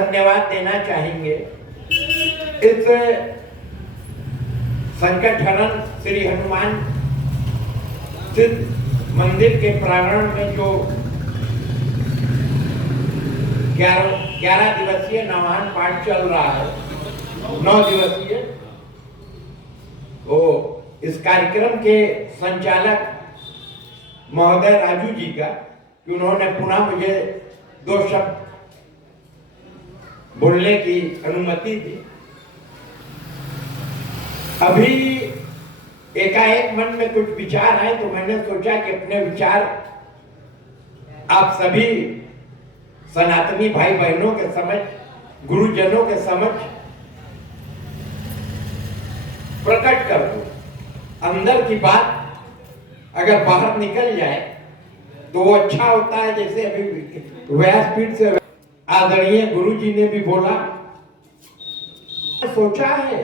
धन्यवाद देना चाहेंगे। इस संकट हरण श्री हनुमान सिद्ध मंदिर के प्रांगण में जो 11 दिवसीय नवाहन पाठ चल रहा है, 9 दिवसीय, वो इस कार्यक्रम के संचालक महोदय राजू जी का, कि उन्होंने पुनः मुझे 2 शब्द बोलने की अनुमति दी। अभी एकाएक मन में कुछ विचार आए तो मैंने सोचा कि अपने विचार आप सभी सनातनी भाई बहनों के समझ, गुरुजनों के समझ प्रकट कर दो। अंदर की बात अगर बाहर निकल जाए तो वो अच्छा होता है। जैसे अभी व्यासपीठ से आदरणीय गुरु जी ने भी बोला, सोचा है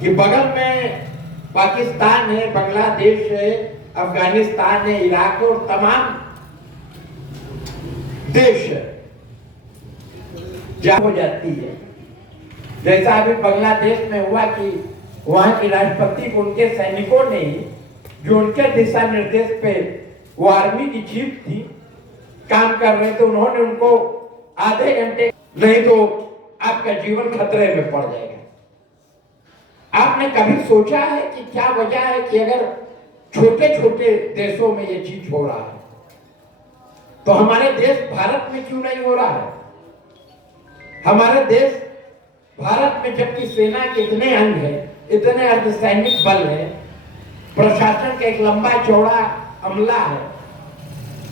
कि बगल में पाकिस्तान है, बांग्लादेश है, अफगानिस्तान है, इराक और तमाम देश जा हो जाती है। जैसा अभी बांग्लादेश में हुआ कि वहां के राष्ट्रपति को उनके सैनिकों ने, जो उनके दिशा निर्देश पे वो आर्मी की चीफ थी, काम कर रहे थे, उन्होंने उनको आधे घंटे, नहीं तो आपका जीवन खतरे में पड़ जाएगा। आपने कभी सोचा है कि क्या वजह है कि अगर छोटे छोटे देशों में ये चीज हो रहा है तो हमारे देश भारत में क्यों नहीं हो रहा है? हमारे देश भारत में जबकि सेना के इतने अंग है, इतने अर्धसैनिक बल है, प्रशासन का एक लंबा चौड़ा अमला है,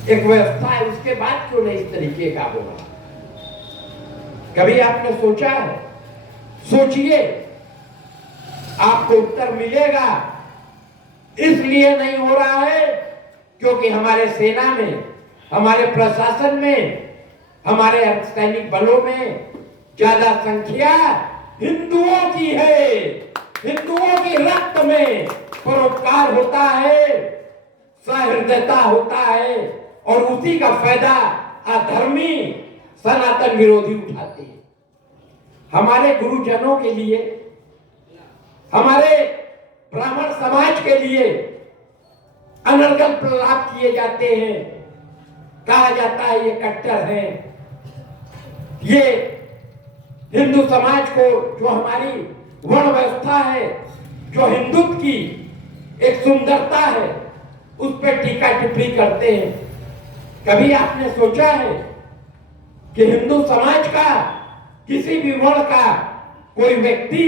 एक व्यवस्था है, उसके बाद क्यों नहीं इस तरीके का हो रहा? कभी आपने सोचा है? सोचिए, आपको उत्तर मिलेगा। इसलिए नहीं हो रहा है क्योंकि हमारे सेना में, हमारे प्रशासन में, हमारे अर्धसैनिक बलों में ज्यादा संख्या हिंदुओं की है। हिंदुओं की रक्त में परोपकार होता है, सहृदयता होता है, और उसी का फायदा अधर्मी सनातन विरोधी उठाते हैं। हमारे गुरुजनों के लिए, हमारे ब्राह्मण समाज के लिए अनर्गल प्रलाप किए जाते हैं। कहा जाता है ये कट्टर हैं, ये हिंदू समाज को, जो हमारी वर्ण व्यवस्था है, जो हिंदुत्व की एक सुंदरता है, उस पर टीका टिप्पणी करते हैं। कभी आपने सोचा है कि हिंदू समाज का किसी भी वर्ण का कोई व्यक्ति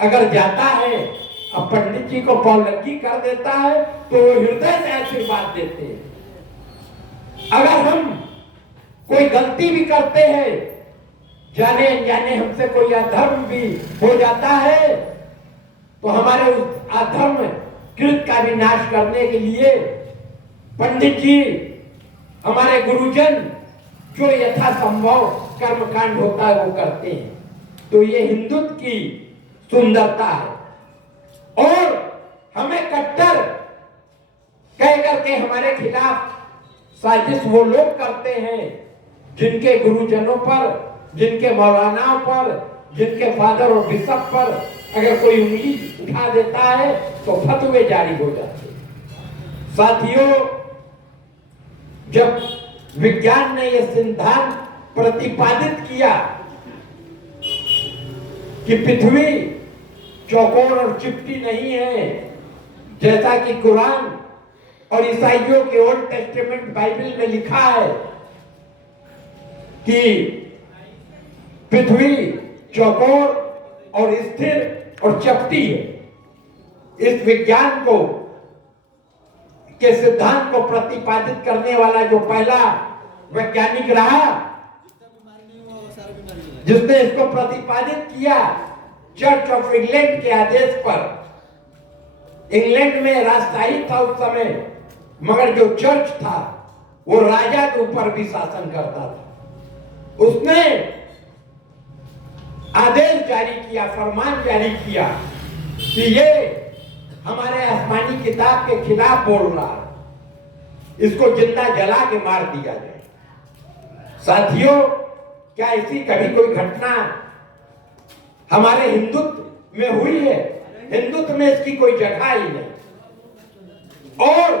अगर जाता है और पंडित जी को पौलंगी कर देता है तो वो हृदय से आशीर्वाद देते हैं। अगर हम कोई गलती भी करते हैं, जाने अनजाने हमसे कोई अधर्म भी हो जाता है, तो हमारे उस अधर्म कृत का विनाश करने के लिए पंडित जी, हमारे गुरुजन, जो यथासंभव कर्मकांड होता है वो करते हैं। तो ये हिंदुत्व की सुंदरता है। और हमें कट्टर कह करके हमारे खिलाफ साजिश वो लोग करते हैं जिनके गुरुजनों पर, जिनके मौलानाओं पर, जिनके फादर और बिशप पर अगर कोई उंगली उठा देता है तो फतवे जारी हो जाते हैं। साथियों, जब विज्ञान ने यह सिद्धांत प्रतिपादित किया कि पृथ्वी चौकोर और चिपटी नहीं है, जैसा कि कुरान और ईसाइयों के ओल्ड टेस्टामेंट बाइबल में लिखा है कि पृथ्वी चौकोर और स्थिर और चपटी है, इस विज्ञान को के सिद्धांत को प्रतिपादित करने वाला जो पहला वैज्ञानिक रहा, जिसने इसको प्रतिपादित किया चर्च ऑफ इंग्लैंड के आदेश पर। इंग्लैंड में राजशाही था उस समय, मगर जो चर्च था वो राजा के ऊपर भी शासन करता था। उसने आदेश जारी किया, फरमान जारी किया कि ये हमारे आसमानी किताब के खिलाफ बोल रहा है, इसको जिंदा जला के मार दिया जाए। साथियों, क्या ऐसी कभी कोई घटना हमारे हिंदुत्व में हुई है? हिंदुत्व में इसकी कोई जगह ही नहीं। और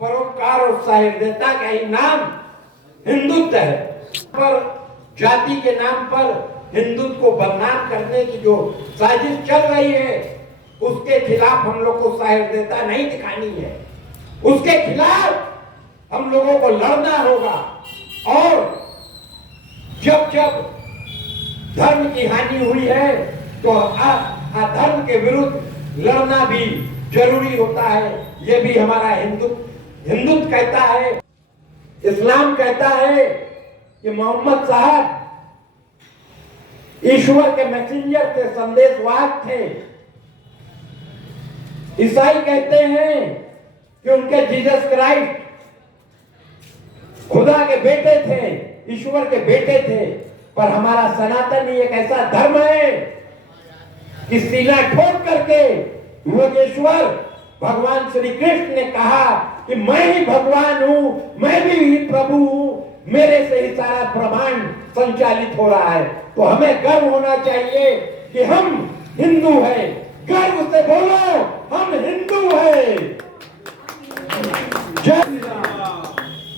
परोपकार और सहृदयता का ही नाम हिंदुत्व है। पर जाति के नाम पर हिंदुत्व को बदनाम करने की जो साजिश चल रही है, उसके खिलाफ हम लोग को सहृदयता नहीं दिखानी है। उसके खिलाफ हम लोगों को लड़ना होगा। और जब जब धर्म की हानि हुई है तो अधर्म के विरुद्ध लड़ना भी जरूरी होता है। ये भी हमारा हिंदुत्व कहता है। इस्लाम कहता है कि मोहम्मद साहब ईश्वर के मैसेंजर थे, संदेशवाहक थे। ईसाई कहते हैं कि उनके जीसस क्राइस्ट खुदा के बेटे थे, ईश्वर के बेटे थे। पर हमारा सनातन ही एक ऐसा धर्म है कि सीना ठोक करके योगेश्वर भगवान श्री कृष्ण ने कहा कि मैं ही भगवान हूं, मैं भी प्रभु हूं, मेरे से ही सारा ब्रह्मांड संचालित हो रहा है। तो हमें गर्व होना चाहिए कि हम हिंदू हैं। गर्व से बोलो